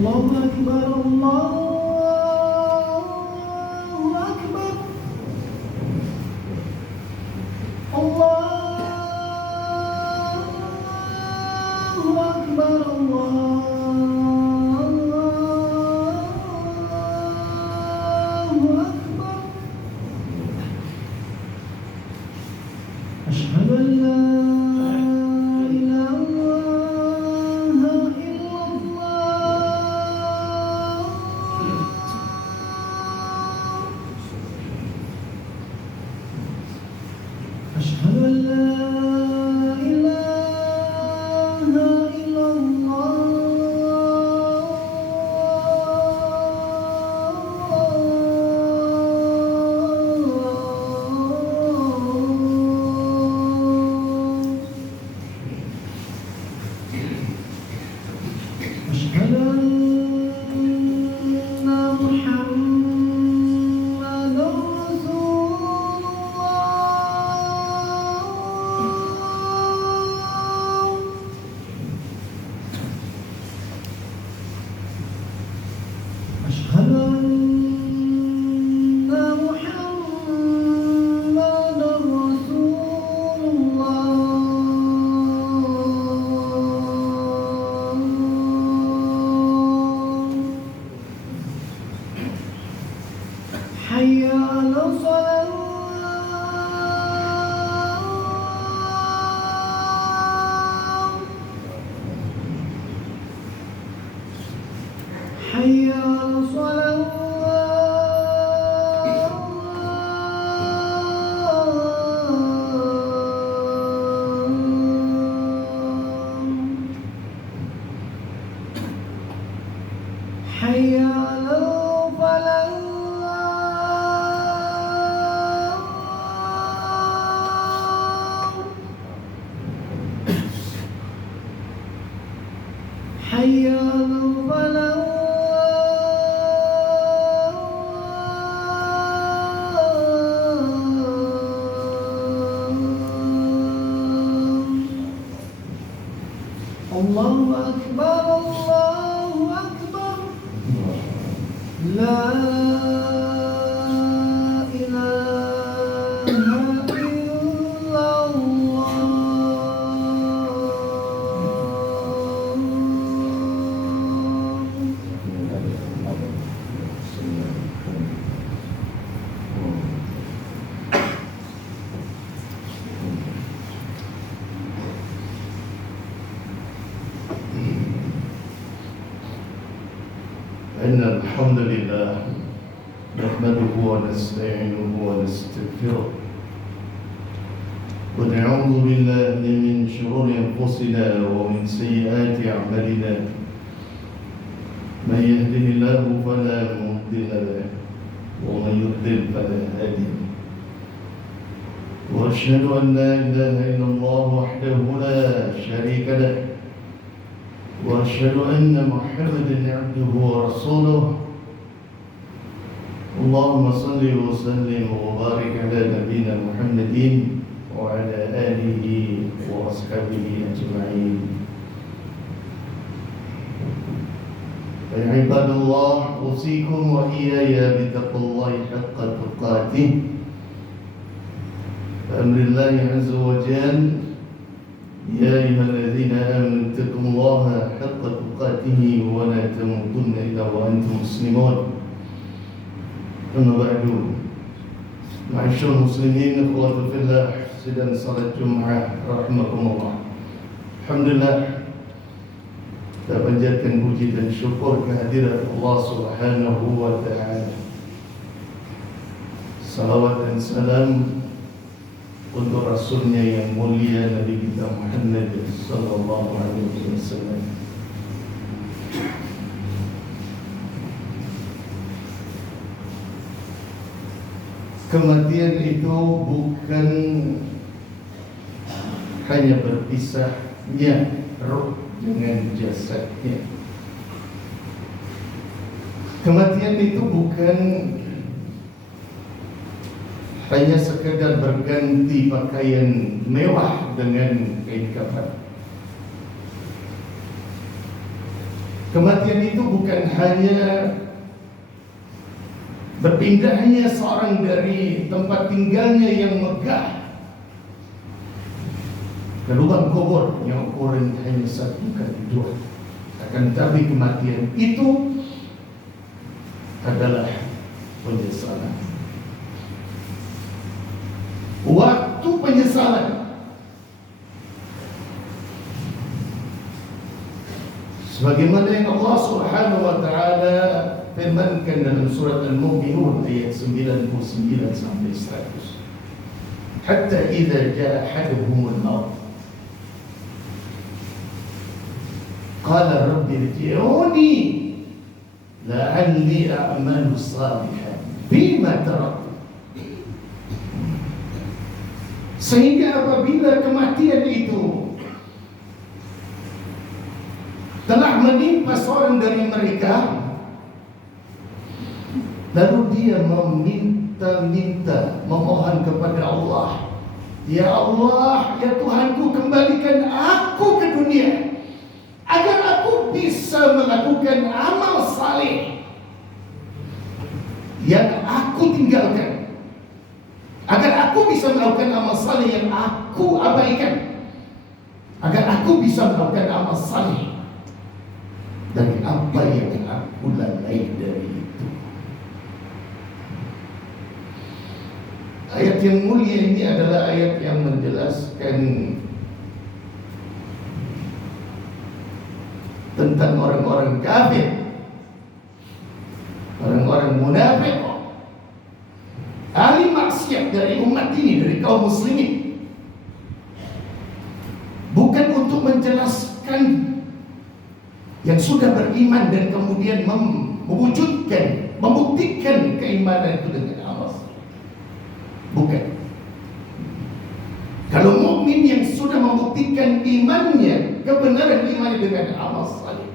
Allahu Akbar, Allahu Akbar, Allahu Akbar, Allahu Akbar. Asyhadu an la أشهد أن لا إله إلا الله أشهد أن محمد رسول أشهد أن محمد رسول الله حي على الصلاة حي على الصلاة حي على الفلاح حي على الفلاح الله أكبر، الله أكبر، لا إله إلا الله. إن الحمد لله نحمده ونستعينه ونستغفره ونعوذ بالله من شرور أنفسنا ومن سيئات أعمالنا. من يهده الله فلا مضل له ومن يضلل فلا هادي له. وأشهد أن لا إله إلا الله وحده لا شريك له وأشهد أن محمدا عبده ورسوله. اللهم صل وسلم وبارك على نبينا محمد وعلى آله وأصحابه أجمعين. يا عباد الله، أوصيكم وإياي بتقوى الله حق تقاته. بأمر الله عز وجل: يا أيها الذين آمنوا اتقوا الله حق تقاته ولا تموتن إلا وأنتم مسلمون. أما بعد، معاشر المسلمين إخوة في الله، sedang salat Jumat rahimakumullah. Alhamdulillah, kita panjatkan puji dan syukur kehadirat Allah Subhanahu wa taala. Salawat dan salam untuk Rasulnya yang mulia, Nabi kita Muhammad sallallahu alaihi wasallam. Kematian itu bukan hanya berpisahnya roh dengan jasadnya. Kematian itu bukan hanya sekedar berganti pakaian mewah dengan kain kafan. Kematian itu bukan hanya berpindahnya seorang dari tempat tinggalnya yang megah ke lubang kubur yang ukuran hanya 1 kali 2. Akan tetapi kematian itu adalah penyesalan. Waktu penyesalan. Sebagaimana yang Allah Subhanahu wa taala firmankan dalam surat Al-Mu'minun ayat 99 sampai 100. Hatta idza jaa ahaduhumul maut qala rabbi irji'uni la'alli a'malu salihan bima taraktu. Sehingga apabila kematian itu telah menimpa seorang dari mereka, lalu dia meminta-minta, memohon kepada Allah, ya Allah, ya Tuhanku, kembalikan aku ke dunia agar aku bisa melakukan amal saleh yang aku tinggalkan, agar aku bisa melakukan amal saleh yang aku abaikan, agar aku bisa melakukan amal saleh dari apa yang aku lalai dari itu. Ayat yang mulia ini adalah ayat yang menjelaskan tentang orang-orang kafir, orang-orang munafik, ahli maksiat dari umat ini, dari kaum muslimin. Bukan untuk menjelaskan yang sudah beriman dan kemudian mewujudkan, membuktikan keimanan itu dengan amal. Bukan. Kalau mukmin yang sudah membuktikan imannya, kebenaran imannya dengan amal saleh,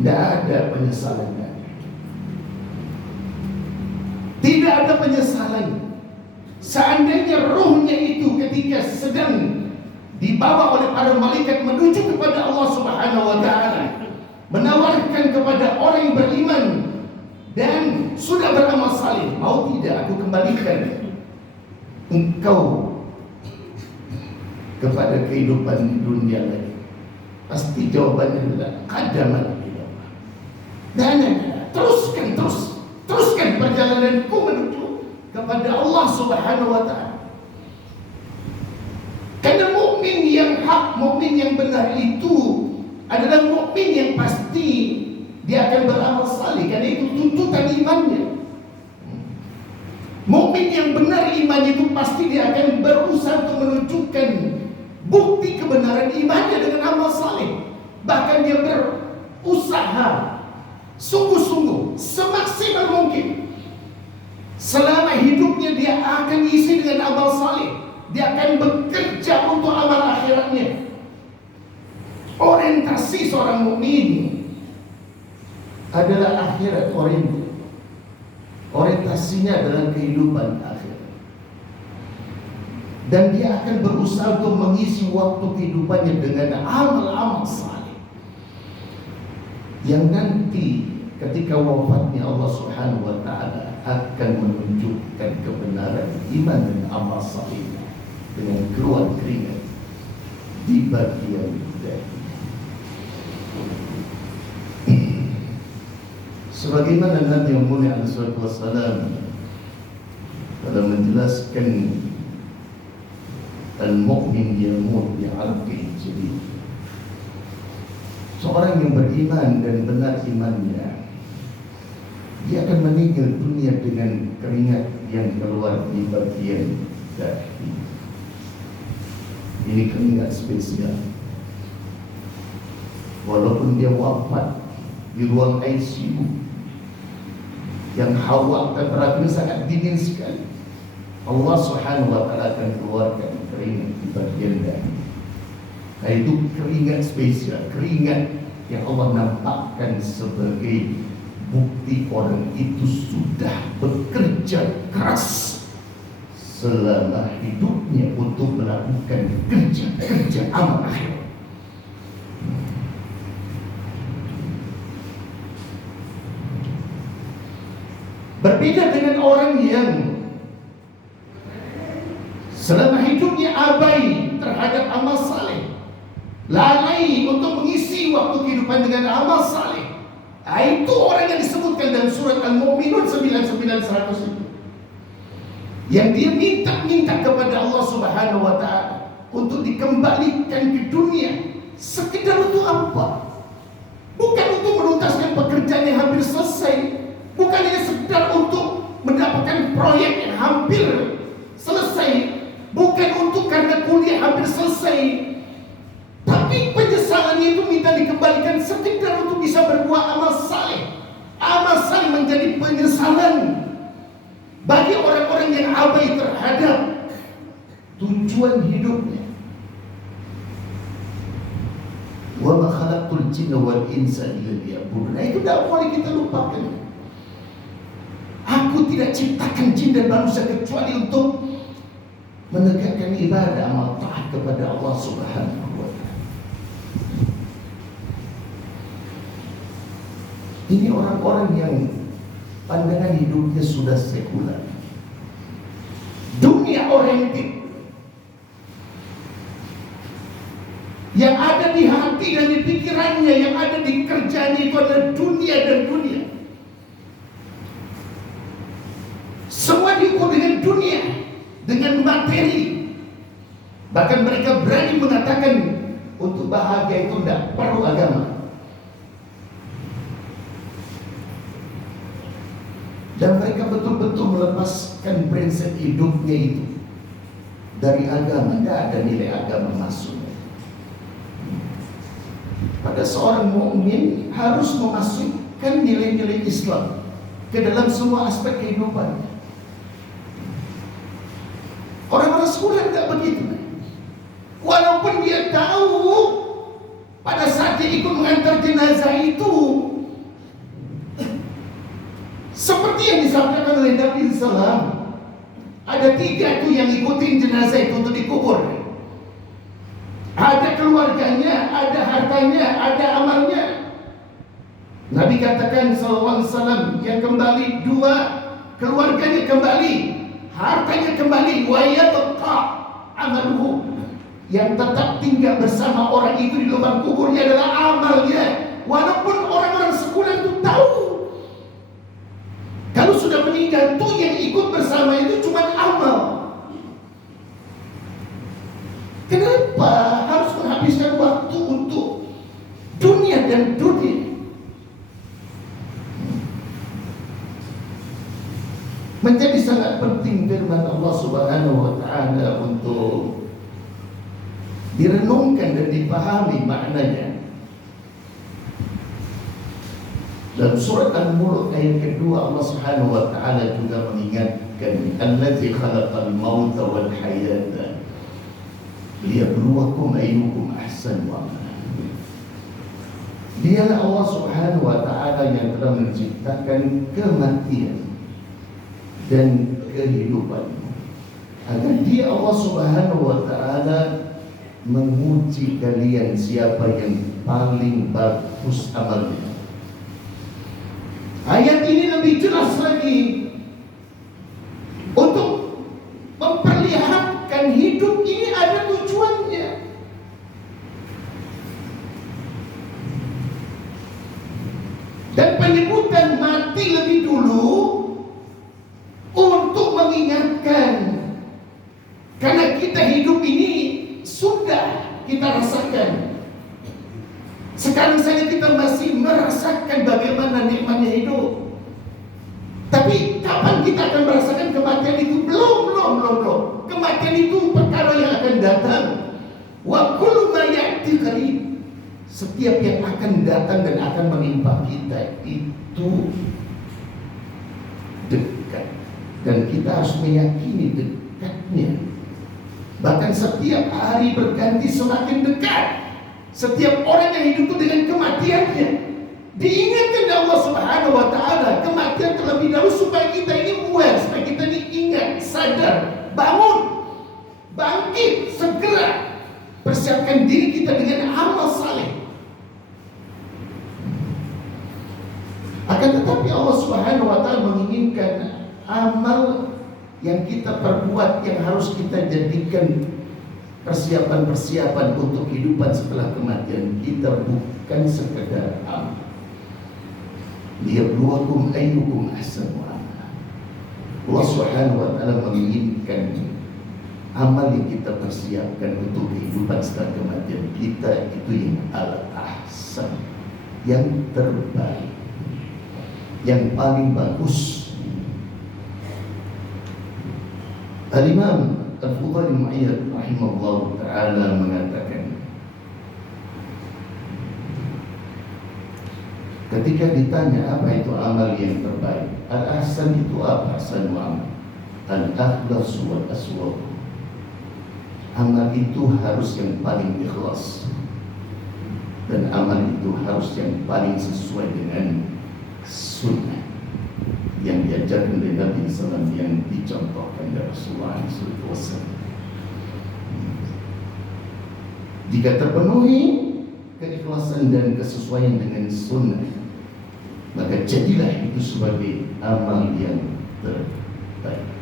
tidak ada penyesalan lagi. Tidak ada penyesalan. Seandainya ruhnya itu ketika sedang dibawa oleh para malaikat menuju kepada Allah Subhanahu wa taala, menawarkan kepada orang yang beriman dan sudah beramal saleh, mau tidak aku kembalikan engkau kepada kehidupan di dunia lagi? Pasti jawabannya adalah qadaman ilallah. Dan teruskan perjalananku menuju kepada Allah Subhanahu wa taala. Karena mukmin yang hak, mukmin yang benar itu adalah mukmin yang pasti dia akan beramal saleh, karena itu tuntutan imannya. Mukmin yang benar imannya itu pasti dia akan berusaha untuk menunjukkan bukti kebenaran imannya dengan amal saleh. Bahkan dia berusaha sungguh-sungguh semaksimal mungkin. Selama hidupnya dia akan isi dengan amal saleh. Dia akan bekerja untuk amal akhiratnya. Orientasi seorang mukmin adalah akhirat oriented. Orientasinya adalah kehidupan akhirat. Dan dia akan berusaha untuk mengisi waktu kehidupannya dengan amal-amal saleh yang nanti ketika wafatnya Allah Subhanahu wa taala akan menunjukkan kebenaran iman dan amal saleh dengan keluar keringat di bagian dahi. Sebagaimana Nabi Muhammad SAW dalam menjelaskan al-mu'min yamut bi'arqi jadid, seorang yang beriman dan benar imannya, dia akan meninggal dunia dengan keringat yang keluar di bagian dahi. Ini keringat spesial. Walaupun dia wafat di ruang ICU yang hawa temperaturnya sangat dingin sekali, Allah Subhanahu wa taala akan keluarkan keringat di bagian dahi. Nah, itu keringat spesial, keringat yang Allah nampakkan sebagai bukti orang itu sudah bekerja keras selama hidupnya untuk melakukan kerja amal akhirat. Berbeda dengan orang yang selama hidupnya abai terhadap amal saleh, lalai untuk mengisi waktu kehidupan dengan amal saleh. Itu orang yang disebutkan dalam surat Al-Mu'minun 99-100 itu, yang dia minta kepada Allah Subhanahu wa ta'ala untuk dikembalikan ke dunia. Sekedar untuk apa? Bukan untuk menuntaskan pekerjaan yang hampir selesai, bukan hanya sekedar untuk mendapatkan proyek yang hampir selesai, bukan untuk karena kuliah hampir selesai, tapi penyesalannya itu minta dikembalikan sekedar untuk bisa berbuat amal saleh. Amal saleh menjadi penyesalan bagi orang-orang yang abai terhadap tujuan hidupnya. Wa ma khalaqtul jinna wal insa illa liya'budun. Itu tidak boleh kita lupakan. Aku tidak ciptakan jin dan manusia kecuali untuk menegakkan ibadah amal taat kepada Allah Subhanahu wa ta'ala. Ini orang-orang yang pandangan hidupnya sudah sekuler, dunia oriented. Yang ada di hati dan di pikirannya, yang ada di kerjanya itu adalah dunia dan dunia. Semua diukur dengan dunia, dengan materi. Bahkan mereka berani mengatakan untuk bahagia itu tidak perlu agama. Dan mereka betul-betul melepaskan prinsip hidupnya itu dari agama. Tidak ada nilai agama masuk. Pada seorang mukmin harus memasukkan nilai-nilai Islam ke dalam semua aspek kehidupannya. Orang-orang sekuler tidak begitu. Walaupun dia tahu pada saat dia ikut mengantar jenazah itu, seperti yang disampaikan oleh Nabi SAW, ada 3 tuh yang ikutin jenazah itu untuk dikubur. Ada keluarganya, ada hartanya, ada amalnya. Nabi katakan SAW, yang kembali 2, keluarganya kembali, hartanya kembali, wa yabqa amaluhu. Yang tetap tinggal bersama orang itu di lubang kuburnya adalah amalnya. Walaupun orang-orang sekuler itu tahu kalau sudah meninggal tuh yang ikut bersama itu cuma amal. Kenapa harus menghabiskan waktu untuk dunia dan dunia? Menjadi sangat penting firman Allah Subhanahu wa ta'ala untuk direnungkan dan dipahami maknanya. Dalam surat Al-Mulk ayat kedua, Allah Subhanahu wa ta'ala juga mengingatkan, allazi khalaqal mauta wal hayata liyabluwakum ayyukum ahsanu amala. Dialah Allah Subhanahu wa ta'ala yang telah menciptakan kematian dan kehidupan, agar Dia Allah Subhanahu wa ta'ala menguji kalian siapa yang paling bagus amalnya. Ayat ini lebih jelas lagi untuk memperlihatkan hidup ini ada tujuannya. Dan penyebutan mati lebih dulu untuk mengingatkan, karena kita hidup ini sudah kita rasakan. Sekarang saja kita masih merasakan bagaimana nikmatnya hidup. Tapi kapan kita akan merasakan kematian itu? Belum. Kematian itu perkara yang akan datang. Wa kullu ma ya'ti qarib. Setiap yang akan datang dan akan menimpa kita itu dekat. Dan kita harus meyakini dekatnya. Bahkan setiap hari berganti semakin dekat. Setiap orang yang hidup itu dengan kematiannya diingatkan oleh Allah Subhanahu wa ta'ala. Kematian terlebih dahulu supaya kita ini aware, supaya kita ini ingat, sadar, bangun, bangkit, segera persiapkan diri kita dengan amal saleh. Akan tetapi Allah Subhanahu wa taala menginginkan amal yang kita perbuat yang harus kita jadikan persiapan-persiapan untuk kehidupan setelah kematian kita, bukan sekedar amal. Liyabluwakum ayyukum ahsanu amala. Allah Subhanahu wa taala menginginkan amal yang kita persiapkan untuk kehidupan setelah kematian kita itu yang al-ahsan, yang terbaik, yang paling bagus. Al-Imam Al-Fudhal bin Iyad rahimahullah ta'ala mengatakan, ketika ditanya apa itu amal yang terbaik, al-ahsan itu apa? Ahsan amal al-akhlas wal aswab. Amal itu harus yang paling ikhlas, dan amal itu harus yang paling sesuai dengan sunnah yang diajarkan oleh Nabi SAW, yang dicontohkan oleh Rasulullah SAW. Jika terpenuhi keikhlasan dan kesesuaian dengan sunnah, maka jadilah itu sebagai amal yang terbaik.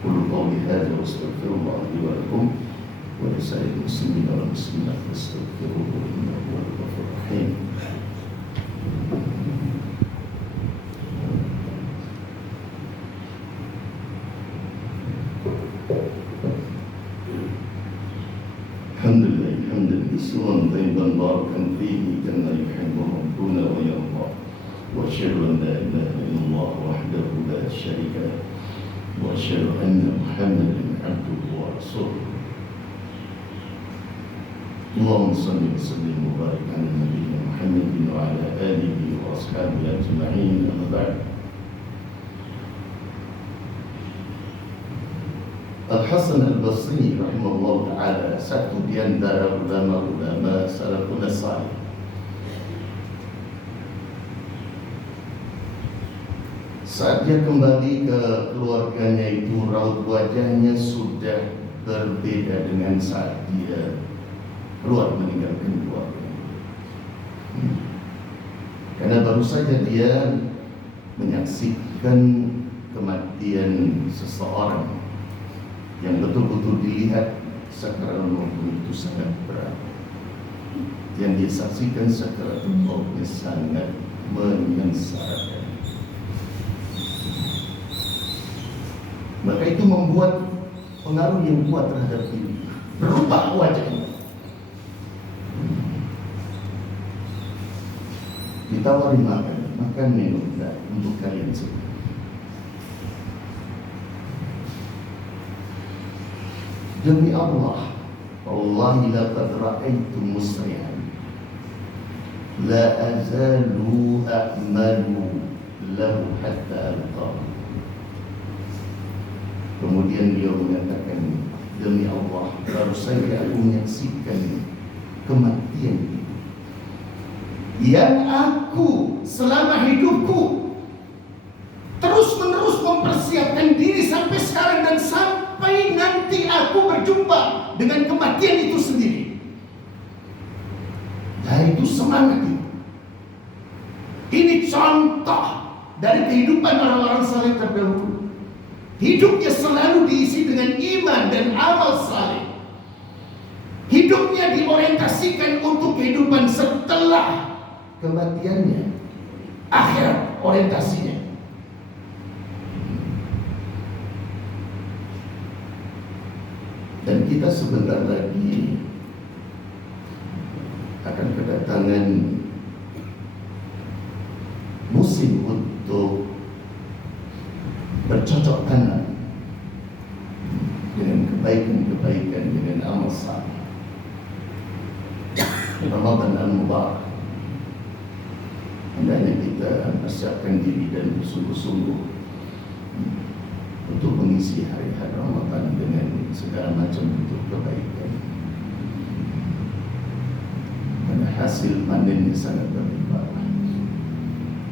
Qul qawli hadza wa astaghfirullah li wa lakum wa li sa'iril muslimin wal muslimat fastaghfiruhu innahu huwal ghafurur rahim. Alhamdulillah hamdan kasiran tayyiban barakan fihi kama yuhibbu rabbuna wa yarda. Wa asyhadu an la ilaha illallah wahdahu la syarika lahu wa asyhadu anna Muhammadan abduhu wa rasuluh. Allahumma shalli wa sallim wa barik ala nabiyyina Muhammadin wa ala alihi wa ashabihi ajma'in. Amma ba'd. Al-Hasan Al-Basri rahimahullah ta'ala, satu di antara ulama-ulama salafun salih, saat dia kembali ke keluarganya itu, raut wajahnya sudah berbeda dengan saat dia keluar meninggalkan keluarga. Karena baru saja dia menyaksikan kematian seseorang yang betul-betul dilihat sakaratul maut itu sangat berat. Yang dia saksikan sakaratul mautnya sangat menyengsarakan. Maka itu membuat pengaruh yang kuat terhadap diri. Berubah wajahnya. Ditawari makan minum untuk kalian semua. Demi Allah, wallahi laqad ra'aitu musri'an la azalu a'malu lahu hatta alqahu. Kemudian beliau mengatakan, demi Allah, baru saja aku menyaksikan kematian itu, yang aku selama hidupku terus-menerus mempersiapkan diri sampai sekarang dan sampai nanti aku berjumpa dengan kematian itu sendiri. Dan itu semangat itu. Ini contoh dari kehidupan orang-orang saleh terdahulu. Hidupnya selalu diisi dengan iman dan amal saleh. Hidupnya diorientasikan untuk kehidupan setelah kematiannya, akhirat orientasinya. Dan kita sebentar lagi akan kedatangan musim untuk bercocok tanam dengan kebaikan-kebaikan, dengan amal saleh. Ramadan al-Mubarak, hendaknya kita persiapkan diri dan bersungguh-sungguh untuk mengisi hari-hari Ramadan dengan segala macam bentuk kebaikan. Karena hasil panennya sangat berlimpah.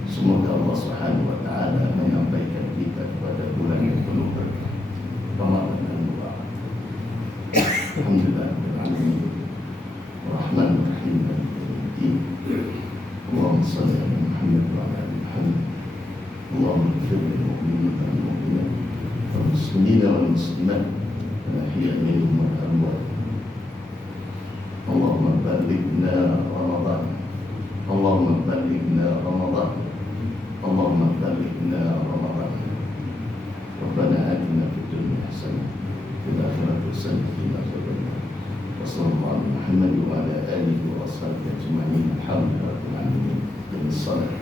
Semoga Allah Subhanahu wa taala menyampaikan kita kepada bulan yang penuh berkah, Ramadan al-Mubarak. Alhamdulillah rabbil alamin. Rahmanir Rahim. المسلمين والمسلمات الأحياء منهم والأموات. اللهم بلغنا رمضان، اللهم بلغنا رمضان، اللهم بلغنا رمضان. ربنا آتنا في الدنيا حسنة وفي الآخرة حسنة وقنا عذاب النار. وصلى الله على محمد وعلى آله وأصحابه أجمعين. الحمد لله رب العالمين. بالصلاة.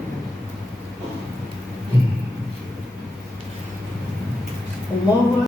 الله